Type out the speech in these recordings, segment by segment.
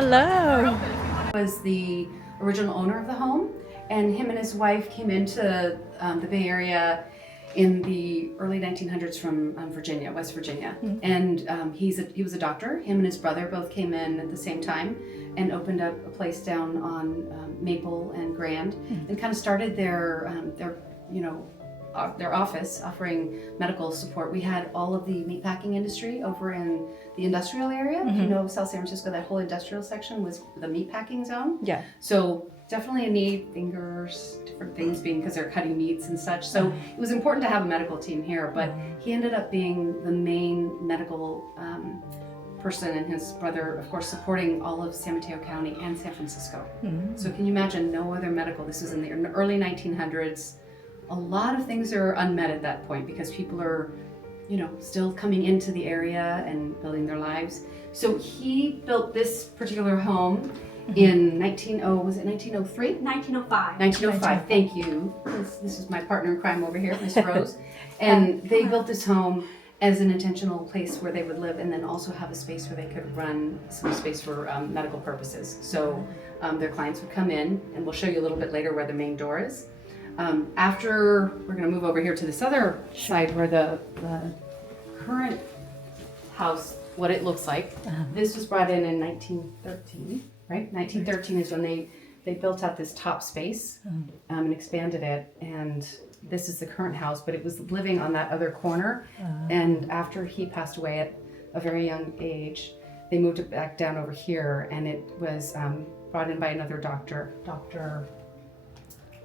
hello. Was the original owner of the home, and him and his wife came into the Bay Area in the early 1900s from Virginia, West Virginia. And he was a doctor. Him and his brother both came in at the same time and opened up a place down on Maple and Grand, and kind of started their office offering medical support. We had all of the meatpacking industry over in the industrial area. If you know South San Francisco, that whole industrial section was the meatpacking zone. Yeah. So definitely a need, fingers, different things being because they're cutting meats and such. So it was important to have a medical team here, but he ended up being the main medical person, and his brother, of course, supporting all of San Mateo County and San Francisco. So can you imagine no other medical? This was in the early 1900s. A lot of things are unmet at that point because people are, still coming into the area and building their lives. So he built this particular home in 1903? 1905. 1905, thank you. This is my partner in crime over here, Miss Rose. And they built this home as an intentional place where they would live, and then also have a space where they could run some space for medical purposes. So their clients would come in, and we'll show you a little bit later where the main door is. After, we're going to move over here to this other side where the current house, what it looks like. This was brought in 1913, right? 1913 is when they built out this top space and expanded it. And this is the current house, but it was living on that other corner. And after he passed away at a very young age, they moved it back down over here, and it was brought in by another doctor. Do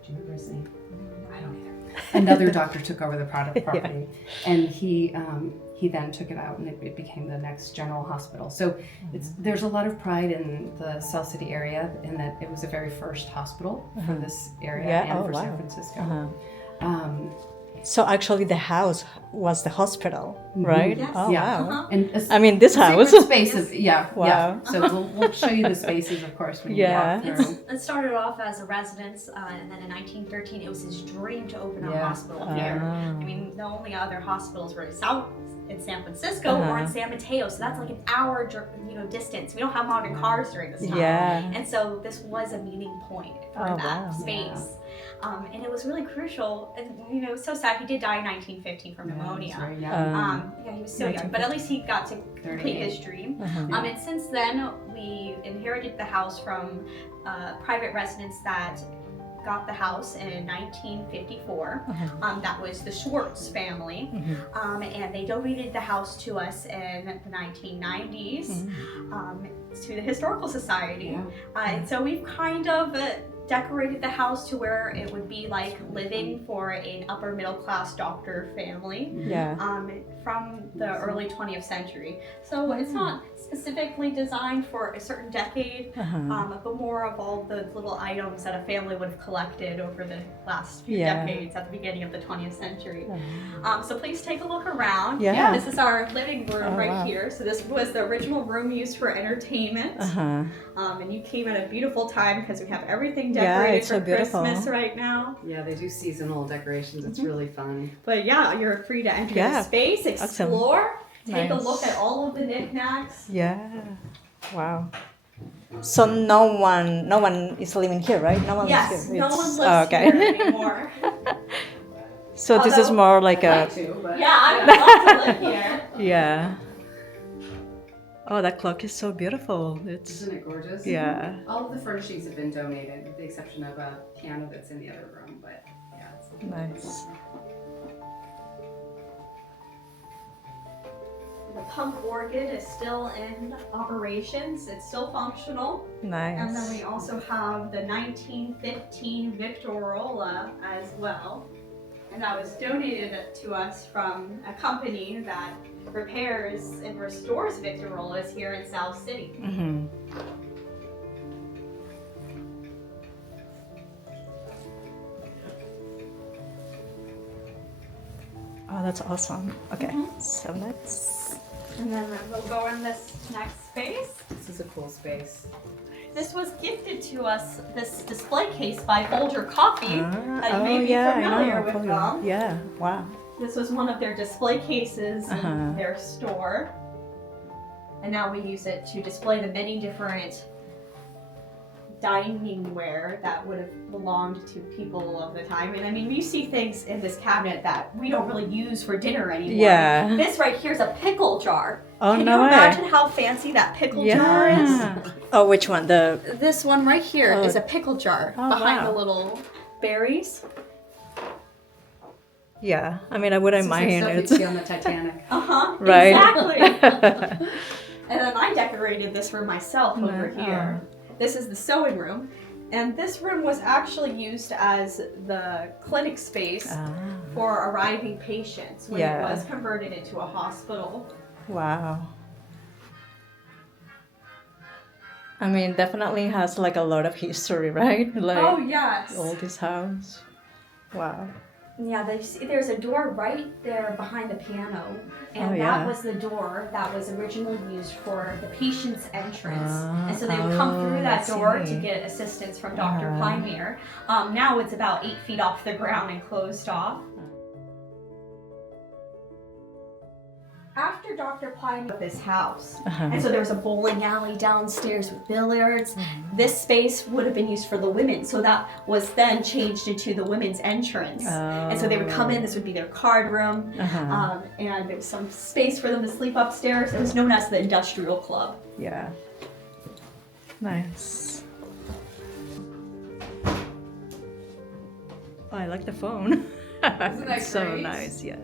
you remember his name? I don't either. Another doctor took over the property, and he then took it out, and it became the next general hospital. So there's a lot of pride in the South City area in that it was the very first hospital for this area and for San Francisco. So actually the house was the hospital, right? Yes. Oh, wow. And I mean, this house. Space of, Wow. So we'll show you the spaces, of course, when you walk through. It started off as a residence, and then in 1913, it was his dream to open a hospital here. I mean, the only other hospitals were in San Francisco or in San Mateo, so that's like an hour, distance. We don't have modern cars during this time, and so this was a meeting point for that space. And it was really crucial, and it was so sad. He did die in 1915 from pneumonia. Very young. He was so young, but at least he got to complete his dream. And since then, we inherited the house from private residents that got the house in 1954. That was the Schwartz family, and they donated the house to us in the 1990s to the Historical Society. And so we've kind of decorated the house to where it would be like living for an upper middle class doctor family from the early 20th century. So it's not specifically designed for a certain decade, but more of all the little items that a family would have collected over the last few decades at the beginning of the 20th century. So please take a look around. This is our living room here. So this was the original room used for entertainment. And you came at a beautiful time because we have everything decorated for Christmas right now. Yeah, they do seasonal decorations. It's really fun. But you're free to enter the space, explore, take a look at all of the knickknacks. Wow. So no one is living here, right? No one lives here. No one lives here anymore. So this is more like a... I'd love to live here. Yeah. Oh, that clock is so beautiful. Isn't it gorgeous? Yeah. All of the furnishings have been donated, with the exception of a piano that's in the other room, but it's nice. The pump organ is still in operations. It's still functional. Nice. And then we also have the 1915 Victorola as well. And that was donated to us from a company that repairs and restores Victorolas here in South City. Oh, that's awesome. Okay, so let's... And then we'll go in this next space. This is a cool space. This was gifted to us, this display case by Folger Coffee. That may be I familiar know. with them. Yeah, wow. This was one of their display cases in their store. And now we use it to display the many different dining ware that would have belonged to people of the time. And I mean, you see things in this cabinet that we don't really use for dinner anymore. Yeah. This right here is a pickle jar. Oh, Can no you way. imagine how fancy that pickle jar is? Oh, which one? The This one right here Oh. is a pickle jar Oh, behind wow. the little berries. yeah. I mean, I wouldn't mind Stuff it. you'd see on the Titanic. Right. Exactly. And then I decorated this room myself over Oh. here. This is the sewing room. And this room was actually used as the clinic space for arriving patients when it was converted into a hospital. Wow. I mean, definitely has like a lot of history, right? Like Oh, yes. all this house. Wow. Yeah, there's a door right there behind the piano, and Oh, yeah. that was the door that was originally used for the patient's entrance. Ah, And so they would come through that I door to see. get assistance from Dr. Plymire. Now it's about 8 feet off the ground and closed off. After Dr. Plymire built this house, and so there was a bowling alley downstairs with billiards. This space would have been used for the women, so that was then changed into the women's entrance. And so they would come in, this would be their card room, and there was some space for them to sleep upstairs. It was known as the Industrial Club. Yeah. Nice. Oh, I like the phone. Isn't that It's so great? nice, yeah.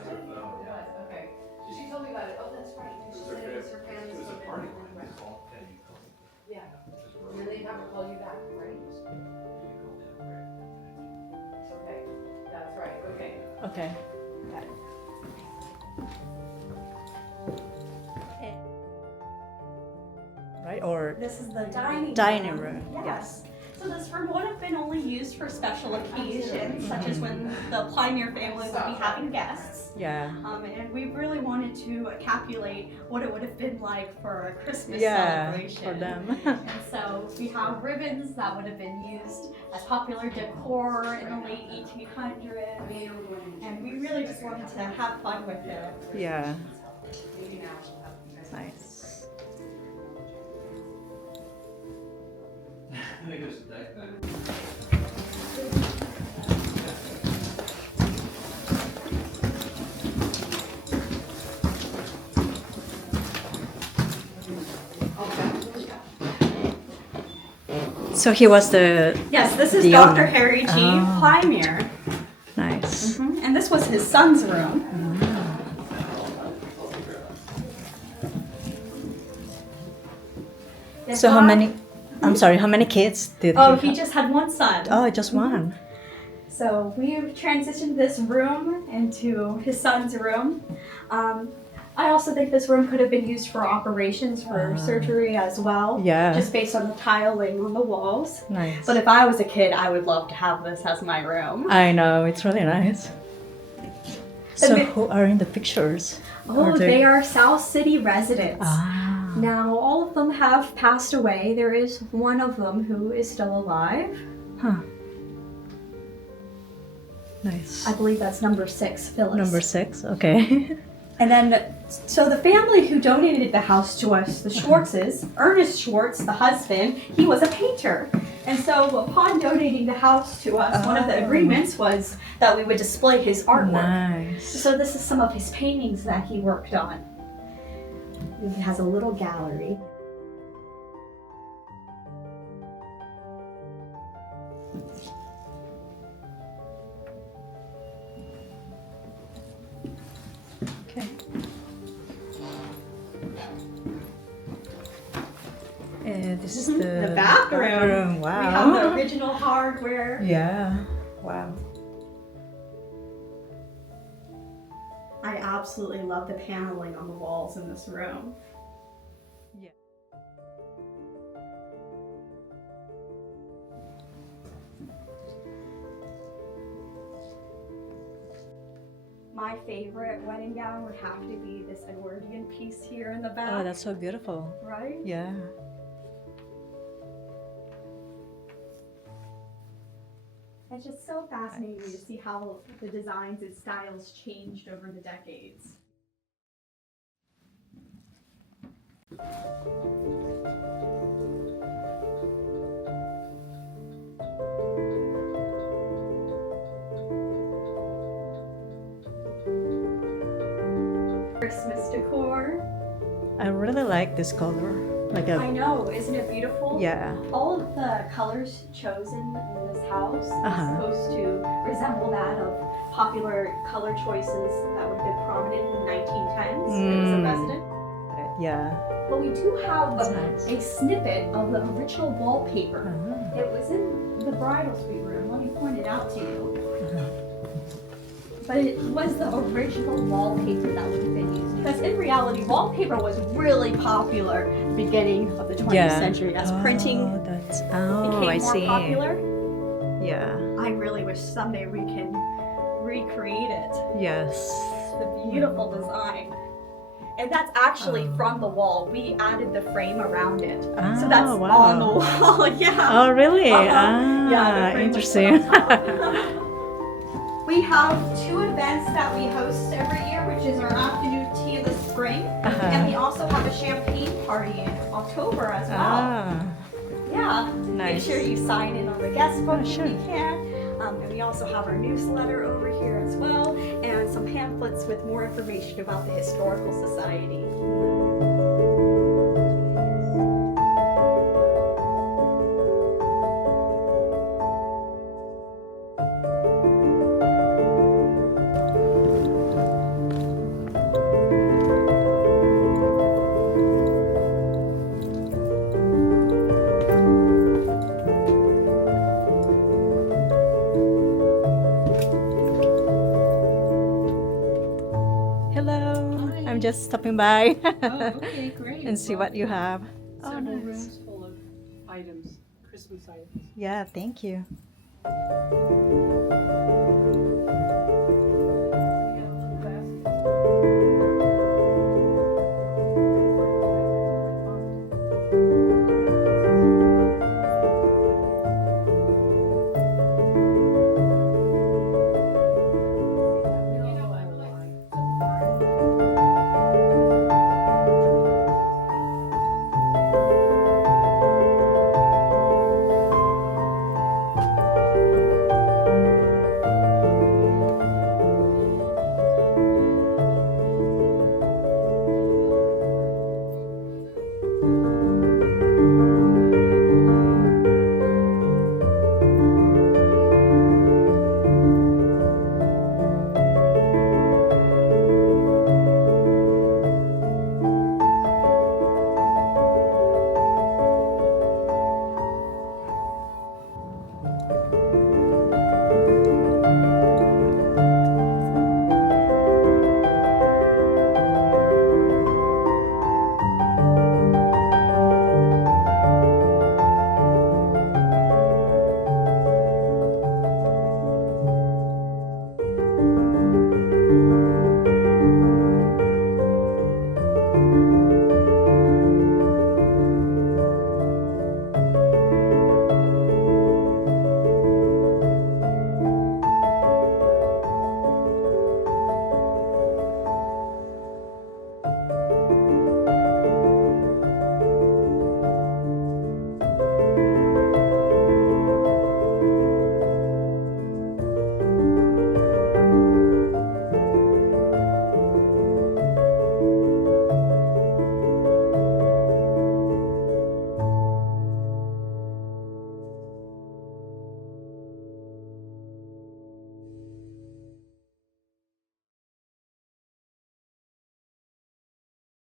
Okay. She told me about it. Oh, that's right. She said it was her family's. It was a party line. Yeah. And then they'd have to call you back, right? Okay. That's right. Okay. Okay. Right, or This is the dining room. Yes. So this room would have been only used for special occasions, such as when the Plymire family would be having guests. Yeah. And we really wanted to calculate what it would have been like for a Christmas Yeah, celebration. for them. And so we have ribbons that would have been used as popular decor in the late 1800s. And we really just wanted to have fun with it. Yeah. Nice. I think there's a deck then. So he was the Yes, this is The Dr. owner. Harry G. Oh. Plymire. nice. And this was his son's room. So how many? I'm sorry. How many kids did Oh, he he just had one son. Oh, just one. So we transitioned this room into his son's room. I also think this room could have been used for operations, for surgery as well. Yeah. Just based on the tiling on the walls. Nice. But if I was a kid, I would love to have this as my room. I know, it's really nice. So bit- who are in the pictures? Oh, they are South City residents. Ah. Now, all of them have passed away. There is one of them who is still alive. Huh. Nice. I believe that's number 6, Phyllis. Number 6, okay. And then, so the family who donated the house to us, the Schwartzes, Ernest Schwartz, the husband, he was a painter. And so upon donating the house to us, one of the agreements was that we would display his artwork. Nice. So this is some of his paintings that he worked on. He has a little gallery. Okay. And this is the bathroom. Wow. We have the original hardware. Yeah. Wow. I absolutely love the paneling on the walls in this room. Yeah. My favorite wedding gown would have to be this Edwardian piece here in the back. Oh, that's so beautiful. right? Yeah. It's just so fascinating to see how the designs and styles changed over the decades. Christmas decor. I really like this color. Like I a know, isn't it beautiful? yeah. All of the colors chosen in this house is supposed to resemble that of popular color choices that would have been prominent in the 1910s when it was a resident. Yeah. But we do have That's nice. a snippet of the original wallpaper. Uh-huh. It was in the bridal suite room. Let me point it out to you. But it was the original wallpaper that would have been used. Because in reality, wallpaper was really popular at the beginning of the 20th century as printing That's became I more see. popular. Yeah. I really wish someday we can recreate it. Yes. The beautiful design. And that's actually from the wall. We added the frame around it. So that's wow. on the wall. Yeah. Oh really? Yeah, the frame was put Interesting. on top. We have 2 events that we host every year, which is our afternoon tea in the spring, and we also have a champagne party in October as well. Yeah, Nice. make sure you sign in on the guest book sure. if you can. And we also have our newsletter over here as well, and some pamphlets with more information about the Historical Society. Hello. I'm just stopping by Oh, okay, great. and see what you have. Several nice. rooms full of items, Christmas items. Yeah, thank you.